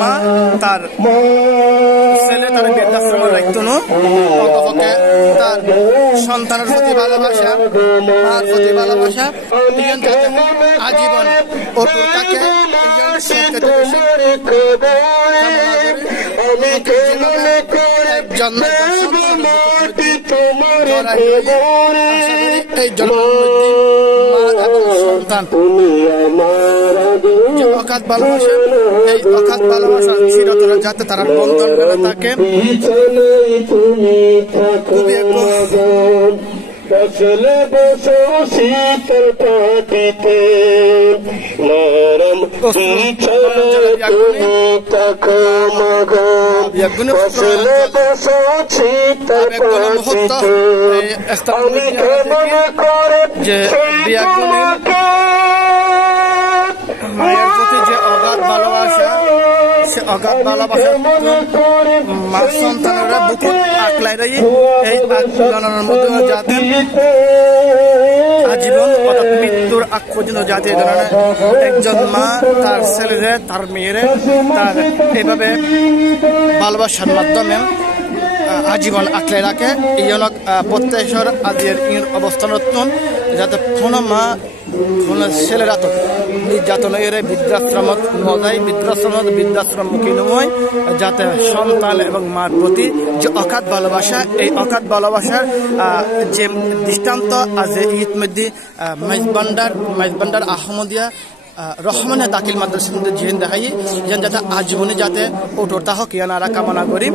মা তার ছেলে তার বৃদ্ধাশ্রমে রাখতো না, অতপক্ষে তার সন্তানের প্রতি ভালোবাসা, মার প্রতি ভালোবাসা আজীবন অটুট থাকে। এই জন্ম সন্তান অকাত ভালোবাসা, এই অকাত ভালোবাসা চিরতরে যাতে তারা বন্ধন করে থাকে। বসলে বসো শীতল পাটিতে নরম তুমি তাকো মগো, বসলে বসো শীতল পাটিতে আমি কেমন করে যে মায়ের প্রতি যে অগাধ ভালোবাসা, সে অগাধ ভালোবাসা মা সন্তানেরা বুকে আঁকলাই রাই এই আন্দোলনের মধ্যে যাতে আজীবন অর্থাৎ মৃত্যুর আগ পর্যন্ত যাতে এই ধরনের একজন মা তার ছেলেরে তার মেয়েরে তার এইভাবে ভালোবাসার মাধ্যমে আজীবন আঁকলাই রাখে। এই জন্য প্রত্যেকের আজের অবস্থান যাতে কোনো মা কোনো ছেলেরা তো নির্যাতন এর বৃদ্ধাশ্রম নয়, বৃদ্ধাশ্রমমুখী নয়, যাতে সন্তান এবং মার প্রতি যে অকাত ভালোবাসা, এই অকাত ভালোবাসার যে দৃষ্টান্ত আজ ইতিমধ্যে মাইজবান্ডার আহমদিয়া রহমানে দাখিল মাদ্রাসার মধ্যে জেন দেখাই, যাতে আজীবনে যাতে ওঠোর তাহ কিয়ানারা কামনা করি।